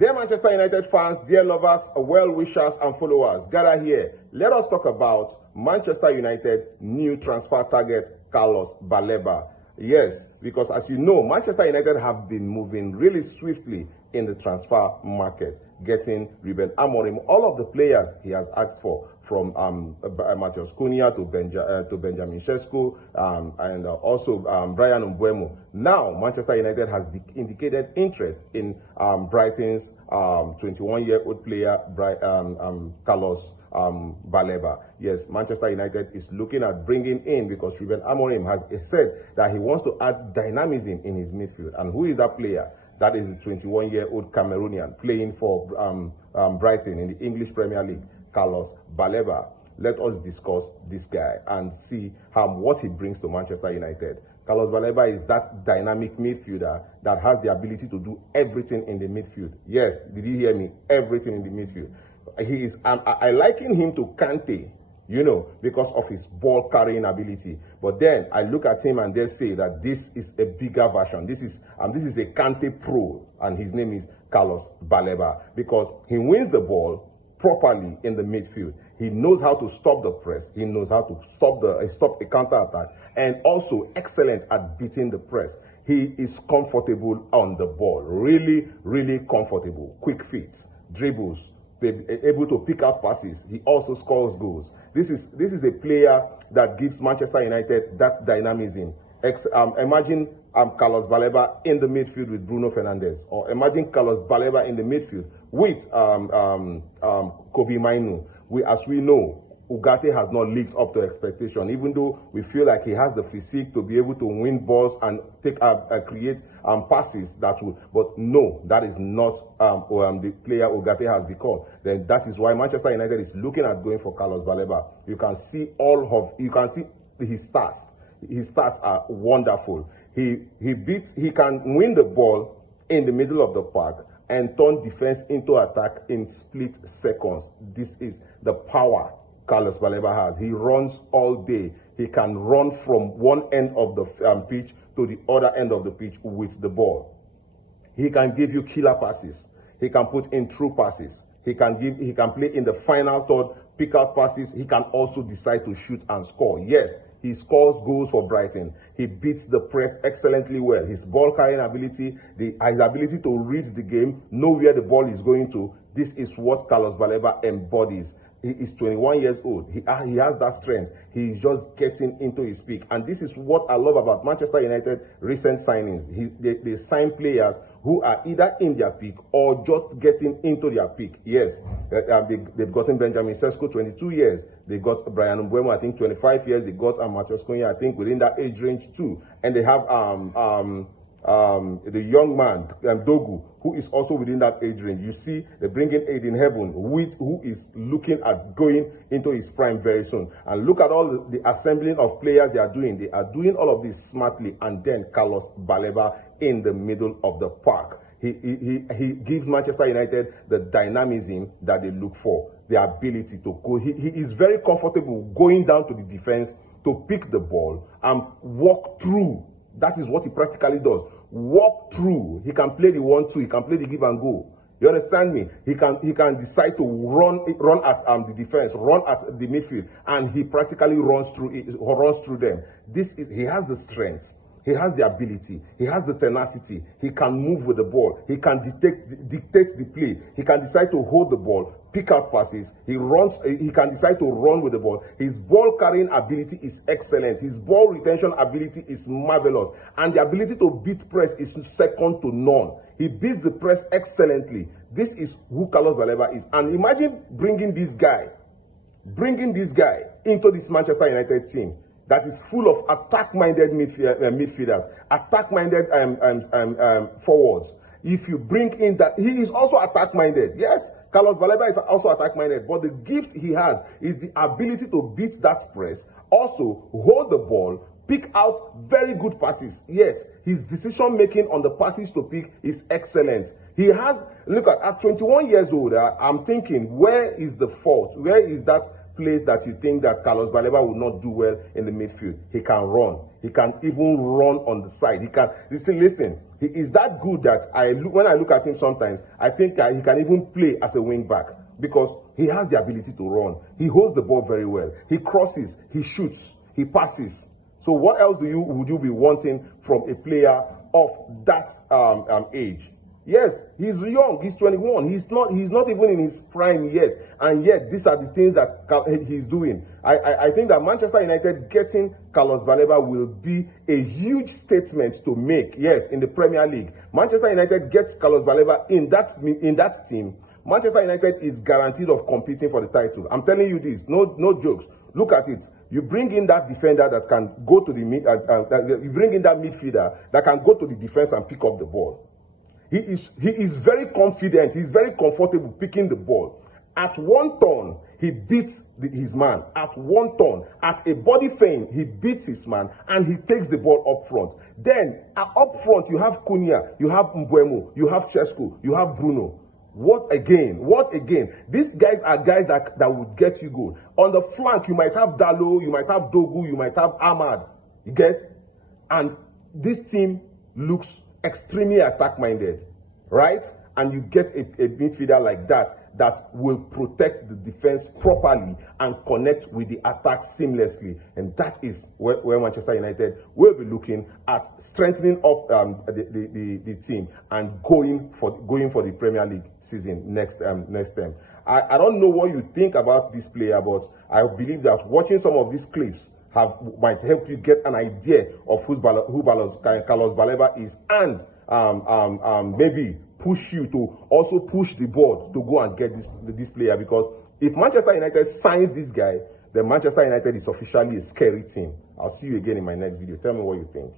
Dear Manchester United fans, dear lovers, well-wishers and followers, gather here. Let us talk about Manchester United new transfer target, Carlos Baleba. Yes, because as you know, Manchester United have been moving really swiftly in the transfer market, getting Ruben Amorim, all of the players he has asked for, from Matheus Cunha to Benjamin Sesko, and also Bryan Mbeumo. Now, Manchester United has indicated interest in Brighton's 21-year-old player, Carlos Baleba. Yes, Manchester United is looking at bringing in, because Ruben Amorim has said that he wants to add dynamism in his midfield. And who is that player? That is the 21-year-old Cameroonian playing for Brighton in the English Premier League, Carlos Baleba. Let us discuss this guy and see what he brings to Manchester United. Carlos Baleba is that dynamic midfielder that has the ability to do everything in the midfield. Yes, did you hear me? Everything in the midfield. He is. I liken him to Kante, you know, because of his ball carrying ability. But then I look at him and they say that this is a bigger version. This is a Kante Pro, and his name is Carlos Baleba, because he wins the ball properly in the midfield. He knows how to stop the press. He knows how to stop a counter attack, and also excellent at beating the press. He is comfortable on the ball, really, really comfortable. Quick feet, dribbles, able to pick out passes. He also scores goals. This is a player that gives Manchester United that dynamism. Imagine Carlos Baleba in the midfield with Bruno Fernandes, or imagine Carlos Baleba in the midfield with Kobe Mainu. As we know, Ugarte has not lived up to expectation, even though we feel like he has the physique to be able to win balls and create passes that will. But no, that is not the player Ugarte has become. Then that is why Manchester United is looking at going for Carlos Baleba. You can see his stats. His stats are wonderful. He can win the ball in the middle of the park and turn defense into attack in split seconds. This is the power Carlos Baleba has. He runs all day. He can run from one end of the pitch to the other end of the pitch with the ball. He can give you killer passes. He can put in true passes. He can play in the final third, pick out passes. He can also decide to shoot and score. Yes, he scores goals for Brighton. He beats the press excellently well. His ball carrying ability, his ability to read the game, know where the ball is going to. This is what Carlos Baleba embodies. He is 21 years old. He has that strength. He is just getting into his peak. And this is what I love about Manchester United recent signings. They sign players who are either in their peak or just getting into their peak. Yes, they've gotten Benjamin Sesko, 22 years. They got Bryan Mbeumo, I think 25 years. They got Matheus Cunha, I think within that age range too. And they have the young man, Dogu, who is also within that age range. You see, they bring in Aiden Heaven, who is looking at going into his prime very soon. And look at all the assembling of players they are doing. They are doing all of this smartly. And then Carlos Baleba in the middle of the park. He gives Manchester United the dynamism that they look for, the ability to go. He is very comfortable going down to the defense to pick the ball and walk through. That is what he practically does. Walk through. He can play the 1-2. He can play the give and go. You understand me? He can decide to run at the defense, run at the midfield, and he practically runs through them. He has the strength. He has the ability. He has the tenacity. He can move with the ball. He can dictate the play. He can decide to hold the ball, pick out passes. He can decide to run with the ball. His ball carrying ability is excellent. His ball retention ability is marvelous. And the ability to beat press is second to none. He beats the press excellently. This is who Carlos Baleba is. And imagine bringing this guy into this Manchester United team that is full of attack-minded midfielders, attack-minded forwards. If you bring in that, he is also attack-minded. Yes, Carlos Baleba is also attack-minded, but the gift he has is the ability to beat that press, also hold the ball, pick out very good passes. Yes, his decision-making on the passes to pick is excellent. He has, look at 21 years old, I'm thinking, where is the fault? Where is that place that you think that Carlos Baleba will not do well in the midfield? He can run. He can even run on the side. He can, listen, He is that good that when I look at him sometimes, I think he can even play as a wing back because he has the ability to run. He holds the ball very well. He crosses, he shoots, he passes. So what else would you be wanting from a player of that age? Yes, he's young. He's 21. He's not even in his prime yet. And yet, these are the things that he's doing. I think that Manchester United getting Carlos Baleba will be a huge statement to make. Yes, in the Premier League, Manchester United gets Carlos Baleba in that team. Manchester United is guaranteed of competing for the title. I'm telling you this. No jokes. Look at it. You bring in that defender that can go to the you bring in that midfielder that can go to the defense and pick up the ball. He is very confident. He's very comfortable picking the ball. At one turn, he beats his man. At one turn, at a body feint, he beats his man and he takes the ball up front. Then, up front, you have Cunha, you have Mbeumo, you have Chesco, you have Bruno. What again? What again? These guys are guys that would get you goal. On the flank, you might have Dalo, you might have Dogu, you might have Ahmad. You get? And this team looks extremely attack-minded, right? And you get a midfielder like that will protect the defense properly and connect with the attack seamlessly. And that is where Manchester United will be looking at strengthening up the team and going for the Premier League season next term. I don't know what you think about this player, but I believe that watching some of these clips might help you get an idea of who Carlos Baleba is, and maybe push you to also push the board to go and get this player. Because if Manchester United signs this guy, then Manchester United is officially a scary team. I'll see you again in my next video. Tell me what you think.